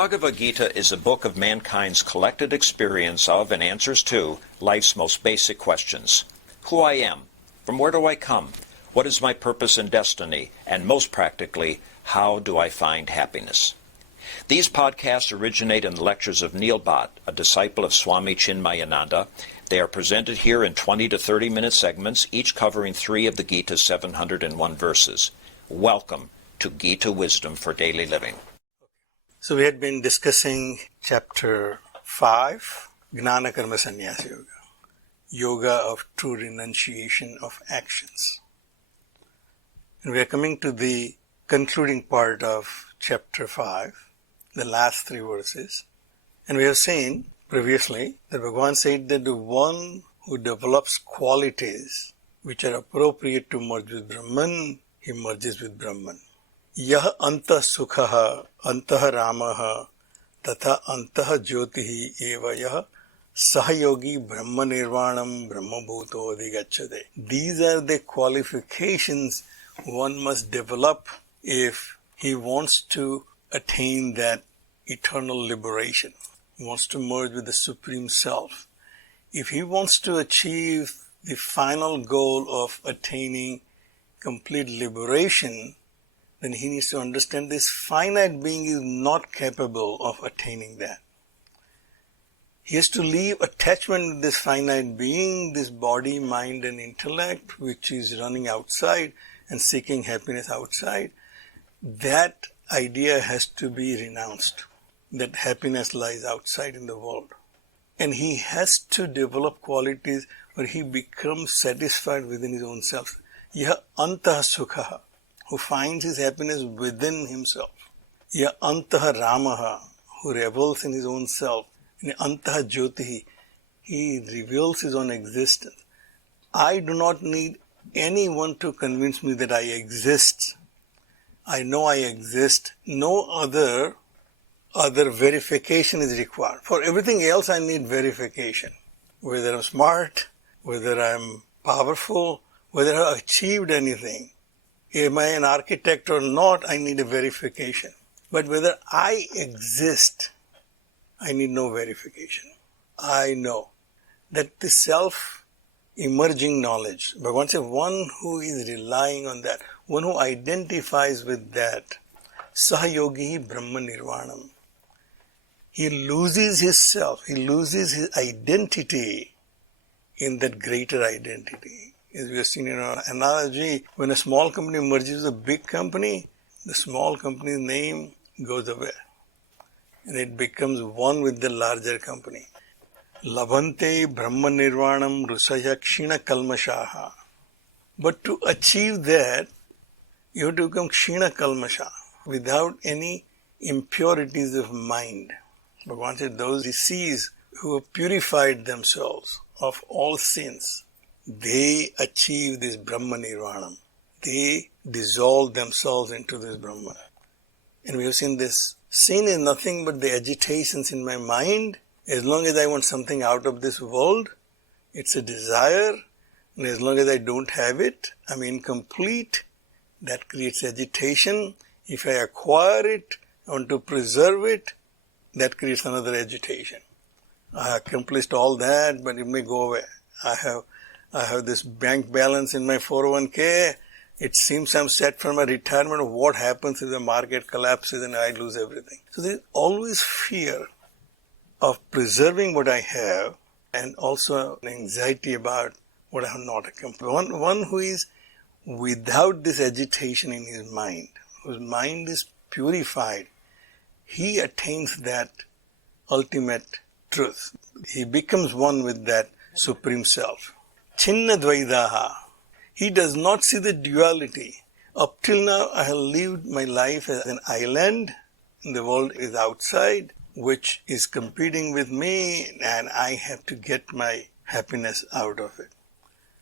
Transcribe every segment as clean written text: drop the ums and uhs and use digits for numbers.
Bhagavad Gita is a book of mankind's collected experience of and answers to life's most basic questions. Who I am, from where do I come, what is my purpose and destiny, and most practically, how do I find happiness? These podcasts originate in the lectures of Neil Bhatt, a disciple of Swami Chinmayananda. They are presented here in 20 to 30-minute segments, each covering 3 of the Gita's 701 verses. Welcome to Gita Wisdom for Daily Living. So we had been discussing chapter 5, Gnana Karma Sannyasa Yoga, Yoga of True Renunciation of Actions. And we are coming to the concluding part of chapter 5, the last 3 verses. And we have seen previously that Bhagavan said that the one who develops qualities which are appropriate to merge with Brahman, he merges with Brahman. Yah antah sukhaha antah ramaha tatha antah jyotihi eva yah sahayogi brahma nirvanam brahma bhuto adhigacchate. These are the qualifications one must develop if he wants to attain that eternal liberation. He wants to merge with the Supreme Self. If he wants to achieve the final goal of attaining complete liberation, then he needs to understand this finite being is not capable of attaining that. He has to leave attachment with this finite being, this body, mind and intellect, which is running outside and seeking happiness outside. That idea has to be renounced, that happiness lies outside in the world. And he has to develop qualities where he becomes satisfied within his own self. Yah antah sukhaha, who finds his happiness within himself. Yah antah ramaha, who revels in his own self. And antah jyotihi, he reveals his own existence. I do not need anyone to convince me that I exist. I know I exist. No other verification is required. For everything else I need verification. Whether I'm smart, whether I'm powerful, whether I've achieved anything. Am I an architect or not, I need a verification. But whether I exist, I need no verification. I know that the self-emerging knowledge, but once one who is relying on that, one who identifies with that, sahayogi brahma nirvanam. He loses his self, he loses his identity in that greater identity. As we have seen in our analogy, when a small company merges with a big company, the small company's name goes away. And it becomes one with the larger company. Labhante brahma nirvanam rusaya kshina kalmashaha. But to achieve that, you have to become kshina kalmasha, without any impurities of mind. Bhagavan said, those deceased who have purified themselves of all sins, they achieve this Brahma Nirvanam. They dissolve themselves into this Brahman. And we have seen this. Sin is nothing but the agitations in my mind. As long as I want something out of this world, it's a desire. And as long as I don't have it, I'm incomplete. That creates agitation. If I acquire it, I want to preserve it, that creates another agitation. I accomplished all that, but it may go away. I have this bank balance in my 401k. It seems I'm set for my retirement. What happens if the market collapses and I lose everything? So there's always fear of preserving what I have and also an anxiety about what I have not accomplished. One who is without this agitation in his mind, whose mind is purified, he attains that ultimate truth. He becomes one with that Supreme Self. Chinna dvaidaha. He does not see the duality. Up till now, I have lived my life as an island, and the world is outside, which is competing with me, and I have to get my happiness out of it.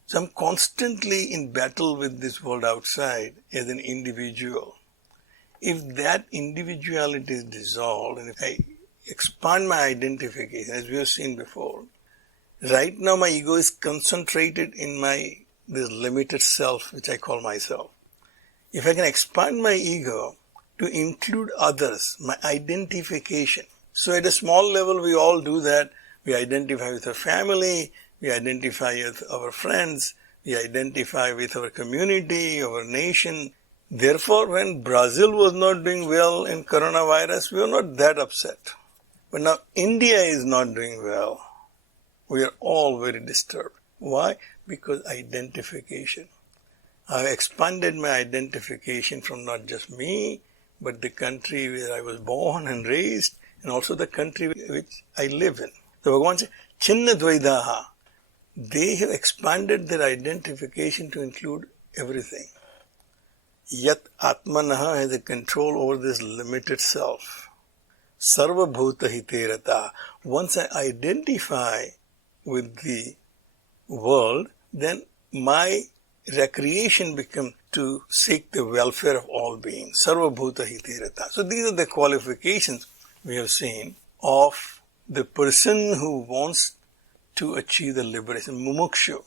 So I'm constantly in battle with this world outside as an individual. If that individuality is dissolved, and if I expand my identification, as we have seen before, right now my ego is concentrated in this limited self, which I call myself. If I can expand my ego to include others, my identification. So at a small level, we all do that. We identify with our family, we identify with our friends, we identify with our community, our nation. Therefore, when Brazil was not doing well in coronavirus, we were not that upset. But now India is not doing well. We are all very disturbed. Why? Because identification. I've expanded my identification from not just me, but the country where I was born and raised, and also the country which I live in. So Bhagavan says, Chinna Dvaidaha. They have expanded their identification to include everything. Yat Atmanaha has a control over this limited self. Sarva Bhuta Hiterata. Once I identify with the world, then my recreation becomes to seek the welfare of all beings. Sarva Bhuta Hiterata. So these are the qualifications we have seen of the person who wants to achieve the liberation. Mumukshu,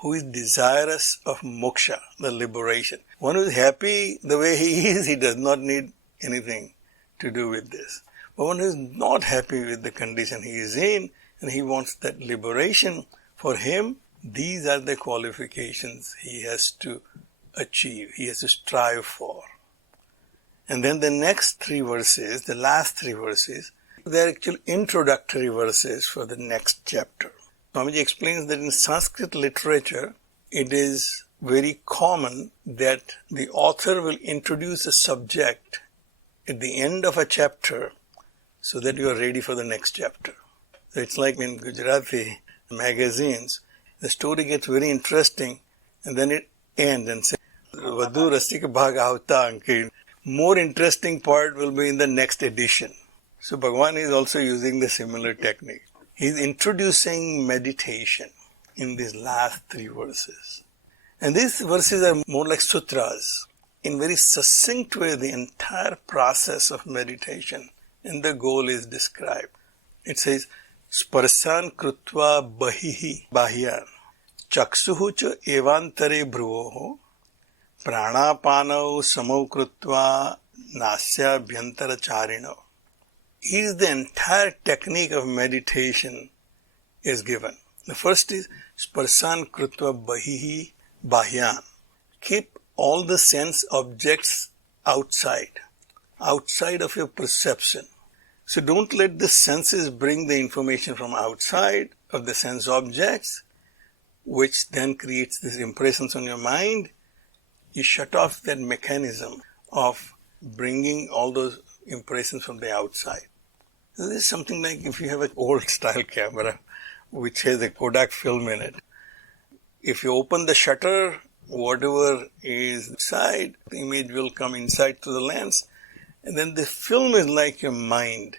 who is desirous of moksha, the liberation. One who is happy the way he is, he does not need anything to do with this. But one who is not happy with the condition he is in, and he wants that liberation, for him, these are the qualifications he has to achieve, he has to strive for. And then the next three verses, the last three verses, they are actually introductory verses for the next chapter. Swamiji explains that in Sanskrit literature, it is very common that the author will introduce a subject at the end of a chapter so that you are ready for the next chapter. So it's like in Gujarati magazines, the story gets very interesting and then it ends and says, Vadhu Rasika Bhaga Avta. More interesting part will be in the next edition. So Bhagavan is also using the similar technique. He is introducing meditation in these last three verses. And these verses are more like sutras. In very succinct way, the entire process of meditation and the goal is described. It says, Sparsan krutva bahihi bahyan chaksuhu cha evantare bhruvoho pranapanav samau krutva nasya bhyantara charino. Here the entire technique of meditation is given. The first is Sparsan Krutva Bahihi Bahyan. Keep all the sense objects outside of your perception. So don't let the senses bring the information from outside of the sense objects, which then creates these impressions on your mind. You shut off that mechanism of bringing all those impressions from the outside. This is something like if you have an old style camera which has a Kodak film in it. If you open the shutter, whatever is inside, the image will come inside to the lens, and then the film is like your mind.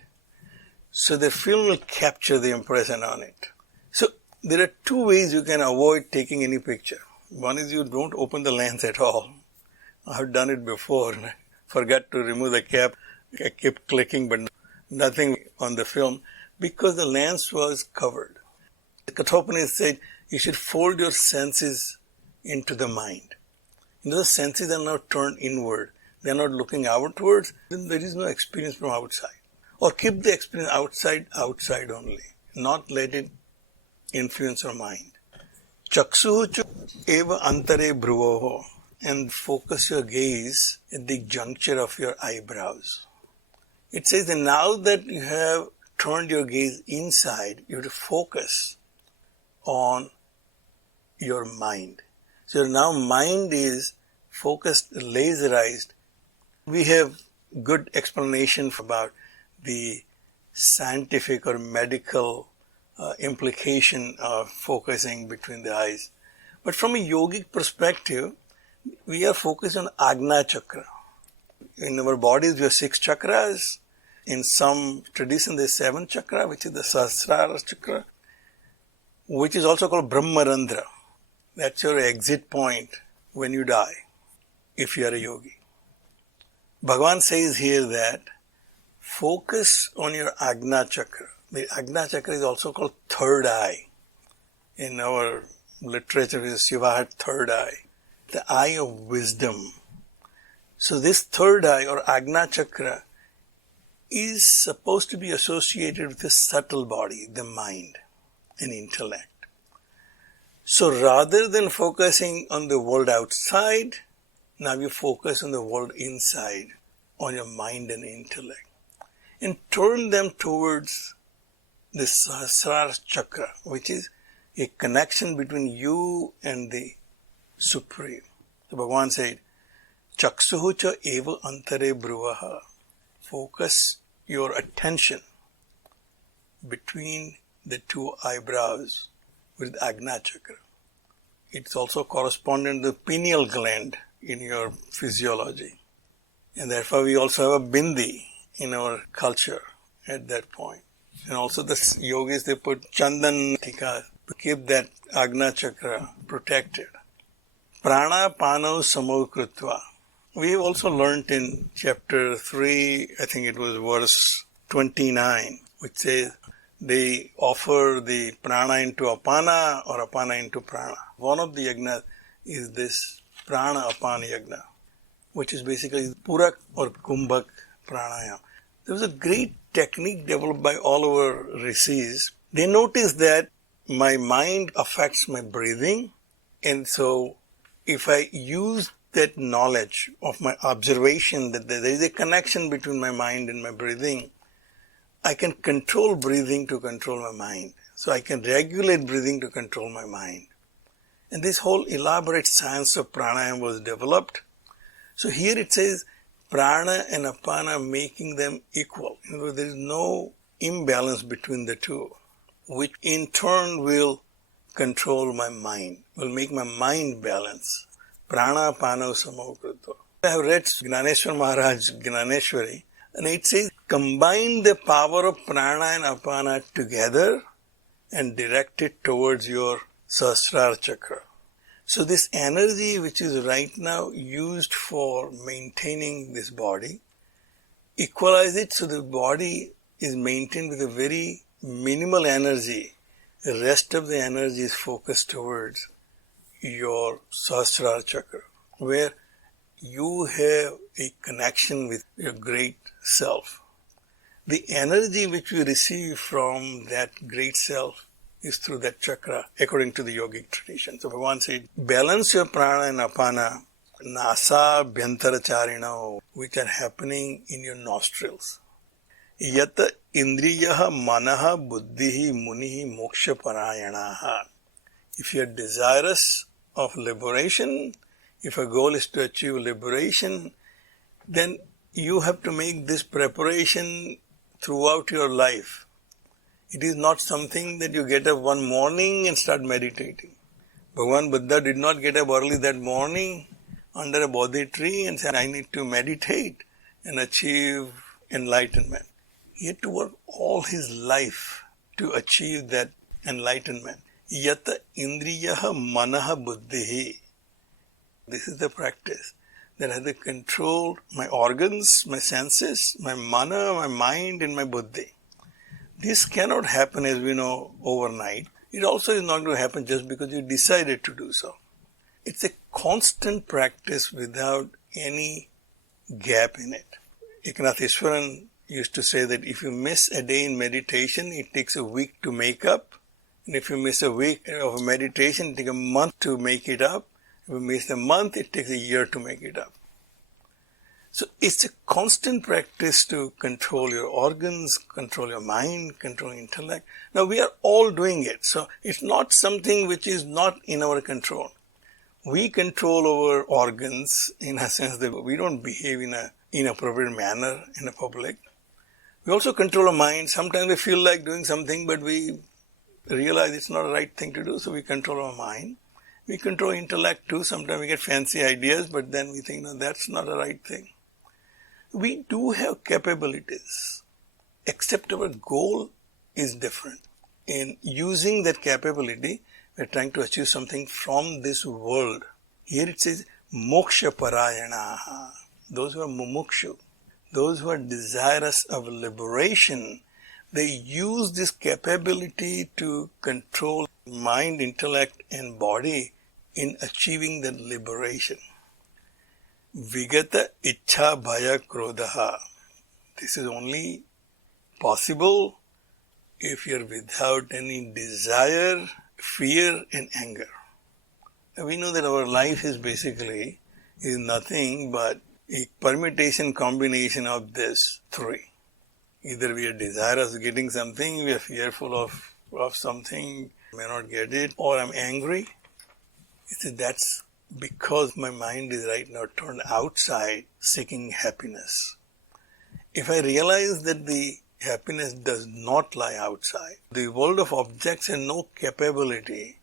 So the film will capture the impression on it. So there are two ways you can avoid taking any picture. One is you don't open the lens at all. I've done it before. I forgot to remove the cap. I kept clicking, but nothing on the film because the lens was covered. The Kathopanishad said you should fold your senses into the mind. Those senses are not turned inward. They are not looking outwards. Then there is no experience from outside. Or keep the experience outside only. Not let it influence your mind. Chaksuhu eva antare bhruvoho. And focus your gaze at the juncture of your eyebrows. It says that now that you have turned your gaze inside, you have to focus on your mind. So now mind is focused, laserized. We have good explanation about the scientific or medical implication of focusing between the eyes. But from a yogic perspective, we are focused on Agna Chakra. In our bodies, we have 6 chakras. In some tradition, there is 7 chakra, which is the Sahasrara chakra, which is also called Brahmarandra. That's your exit point when you die, if you are a yogi. Bhagavan says here that focus on your Agna Chakra. The Agna Chakra is also called third eye. In our literature, Shiva had third eye. The eye of wisdom. So this third eye or Ajna Chakra is supposed to be associated with the subtle body, the mind and intellect. So rather than focusing on the world outside, now you focus on the world inside, on your mind and intellect, and turn them towards the Sahasrara Chakra, which is a connection between you and the Supreme. So Bhagavan said, Chaksuhu cha eva antare bruvaha. Focus your attention between the two eyebrows with Ajna Chakra. It's also correspondent to the pineal gland in your physiology. And therefore we also have a bindi in our culture at that point. And also the yogis, they put chandan tika to keep that Ajna Chakra protected. Prana pano samokritva. We have also learnt in chapter 3, I think it was verse 29, which says they offer the prana into apana or apana into prana. One of the yagnas is this prana apana yagna, which is basically purak or kumbhak pranayama. There was a great technique developed by all our rishis. They noticed that my mind affects my breathing, and so if I use that knowledge of my observation that there is a connection between my mind and my breathing, I can control breathing to control my mind. So I can regulate breathing to control my mind. And this whole elaborate science of pranayama was developed. So here it says prana and apana, making them equal. There is no imbalance between the two, which in turn will control my mind, will make my mind balance. Prana apana samokritva. I have read Gnaneshwar Maharaj Gnaneshwari, and it says combine the power of prana and apana together and direct it towards your Sahasrara Chakra. So this energy which is right now used for maintaining this body, equalize it so the body is maintained with a very minimal energy. The rest of the energy is focused towards your Sahasrara Chakra, where you have a connection with your great self. The energy which we receive from that great self is through that chakra, according to the yogic tradition. So Bhagavan said, balance your prana and apana, nasa bhyantara which are happening in your nostrils. Yata indriyaha manaha buddhihi munihi moksha parayanaha. If you are desirous of liberation, if a goal is to achieve liberation, then you have to make this preparation throughout your life. It is not something that you get up one morning and start meditating. Bhagavan Buddha did not get up early that morning under a Bodhi tree and say, I need to meditate and achieve enlightenment. He had to work all his life to achieve that enlightenment. Yata indriyaha manaha buddhihi. This is the practice that I have to control my organs, my senses, my mana, my mind and my buddhi. This cannot happen, as we know, overnight. It also is not going to happen just because you decided to do so. It's a constant practice without any gap in it. Eknatheswaran used to say that if you miss a day in meditation, it takes a week to make up. And if you miss a week of meditation, it takes a month to make it up. If you miss a month, it takes a year to make it up. So it's a constant practice to control your organs, control your mind, control intellect. Now we are all doing it. So it's not something which is not in our control. We control our organs in a sense that we don't behave in an inappropriate manner in the public. We also control our mind. Sometimes we feel like doing something, but we realize it's not the right thing to do, so we control our mind. We control intellect too. Sometimes we get fancy ideas, but then we think, no, that's not the right thing. We do have capabilities, except our goal is different. In using that capability, we're trying to achieve something from this world. Here it says, moksha parayanaha. Those who are mumukshu, those who are desirous of liberation, they use this capability to control mind, intellect, and body in achieving that liberation. Vigata Ichha Bhaya Krodha. This is only possible if you're without any desire, fear and anger. Now we know that our life is nothing but a permutation combination of this three. Either we are desirous of getting something, we are fearful of something, may not get it, or I'm angry. You see, that's because my mind is right now turned outside seeking happiness. If I realize that the happiness does not lie outside, the world of objects has no capability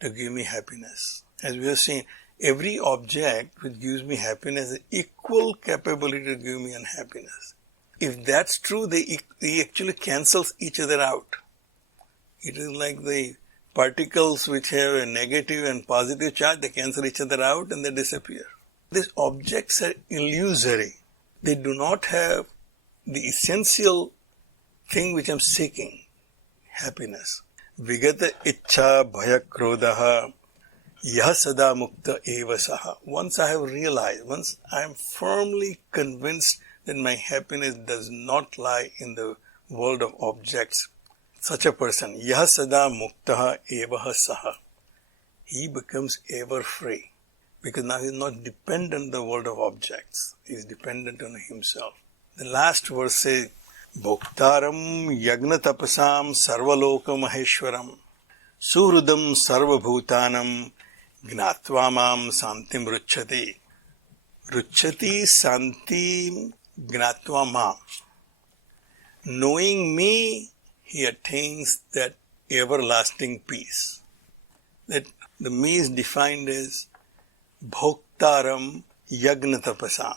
to give me happiness. As we have seen, every object which gives me happiness has equal capability to give me unhappiness. If that's true, they actually cancels each other out. It is like the particles which have a negative and positive charge, they cancel each other out and they disappear. These objects are illusory. They do not have the essential thing which I'm seeking, happiness. Vigata Ichha Bhaya Krodha Yah Sada Mukta Eva Saha. Once I have realized, once I am firmly convinced that my happiness does not lie in the world of objects, such a person, Yah Sada Mukta Eva Saha, he becomes ever free. Because now he is not dependent on the world of objects. He is dependent on himself. The last verse says, Bhoktaram Yagna Tapasam Sarvaloka Maheshwaram Suhrudam Sarvabhutanam Gnatva Mam Santim Ruchyati. Ruchyati Santim Gnatva Mam. Knowing me, he attains that everlasting peace. That the me is defined as Bhoktaram Yagna Tapasam.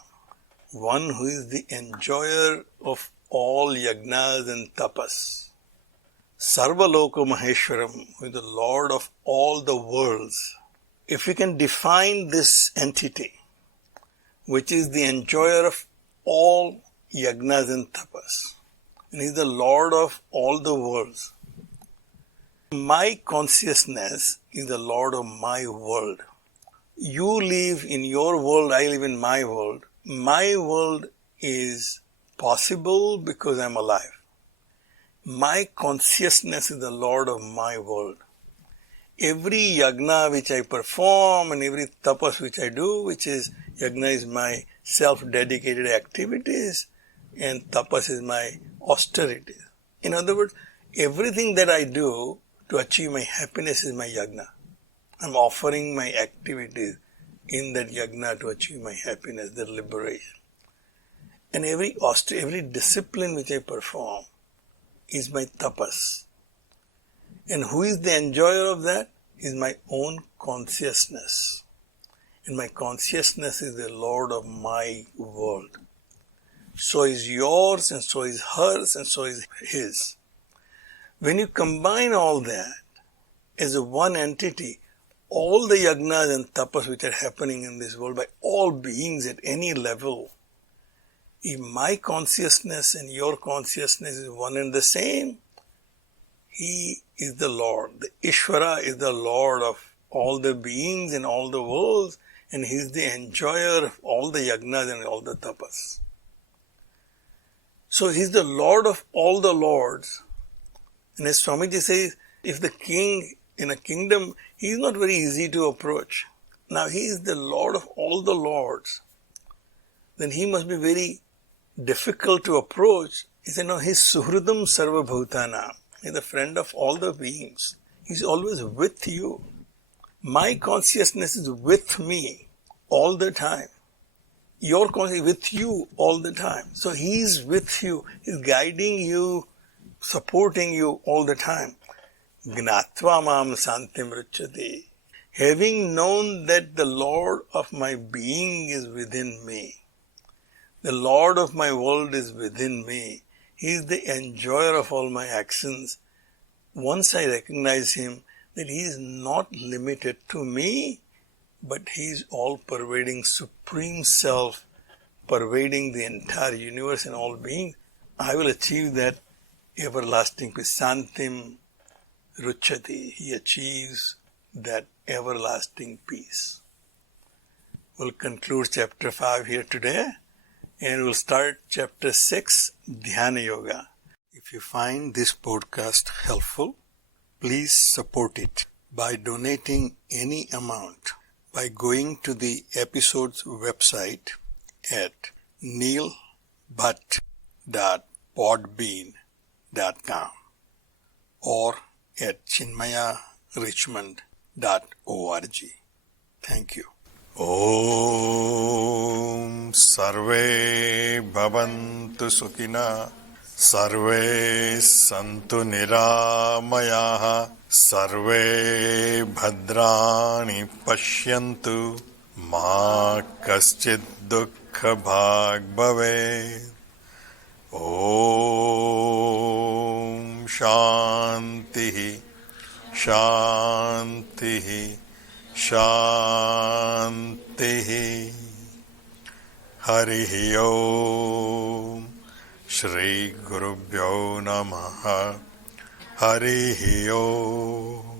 One who is the enjoyer of all yagnas and tapas. Sarvaloka Maheshwaram, who is the Lord of all the worlds. If we can define this entity, which is the enjoyer of all yagnas and tapas, and he is the Lord of all the worlds. My consciousness is the Lord of my world. You live in your world, I live in my world. My world is possible because I am alive. My consciousness is the Lord of my world. Every yagna which I perform and every tapas which I do, which is yagna is my self-dedicated activities and tapas is my austerities. In other words, everything that I do to achieve my happiness is my yagna. I'm offering my activities in that yagna to achieve my happiness, the liberation. And every discipline which I perform is my tapas. And who is the enjoyer of that? Is my own consciousness. And my consciousness is the Lord of my world. So is yours, and so is hers, and so is his. When you combine all that as a one entity, all the yagnas and tapas which are happening in this world by all beings at any level, if my consciousness and your consciousness is one and the same, he is the Lord. The Ishvara is the Lord of all the beings and all the worlds, and he is the enjoyer of all the yagnas and all the tapas. So he is the Lord of all the lords. And as Swamiji says, if the king in a kingdom, he is not very easy to approach. Now he is the Lord of all the lords. Then he must be very difficult to approach. He said, no, he is Suhrudam Sarvabhutana. He is the friend of all the beings. He is always with you. My consciousness is with me all the time. Your consciousness is with you all the time. So he is with you. He is guiding you, supporting you all the time. Gnatva mam santim ruchyati. Having known that the Lord of my being is within me, the Lord of my world is within me, he is the enjoyer of all my actions. Once I recognize him, that he is not limited to me, but he is all-pervading Supreme Self, pervading the entire universe and all beings, I will achieve that everlasting peace. Santim Ruchyati. He achieves that everlasting peace. We'll conclude chapter 5 here today, and we'll start chapter 6, Dhyana Yoga. If you find this podcast helpful, please support it by donating any amount by going to the episode's website at neilbhatt.podbean.com or at chinmayarichmond.org. Thank you. Om Sarve Bhavantu Sukhina Sarve Santu Niramayaha Sarve Bhadrani Pashyantu Ma Kaschid Dukkha Bhag Bhave. Om Shanti Shanti Shanti. Harihi Om. Shri Gurubhyo Namaha. Harihi Om.